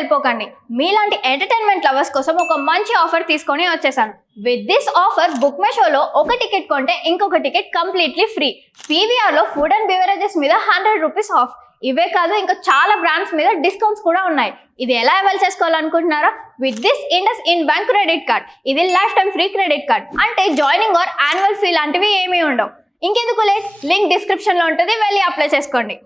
వెళ్ళిపోకండి. మీలాంటి entertainment lovers కోసం ఒక మంచి ఆఫర్ తీసుకొని వచ్చేసాను. With this offer book my షోలో ఒక టికెట్ కొంటే ఇంకొక టికెట్ కంప్లీట్లీ ఫ్రీ. పీవీఆర్లో ఫుడ్ అండ్ బెవరేజెస్ మీద 100 రూపీస్ ఆఫ్. ఇవే కాదు, ఇంకా చాలా బ్రాండ్స్ మీద డిస్కౌంట్స్ కూడా ఉన్నాయి. ఇది ఎలా అవైల్ చేసుకోవాలనుకుంటున్నారా? With this IndusInd bank credit card. ఇది lifetime free credit card. అంటే జాయినింగ్ ఆర్ యాన్యువల్ ఫీ లాంటివి ఏమీ ఉండవు. ఇంకెందుకు లేట్, లింక్ డిస్క్రిప్షన్లో ఉంటుంది, వెళ్ళి అప్లై చేసుకోండి.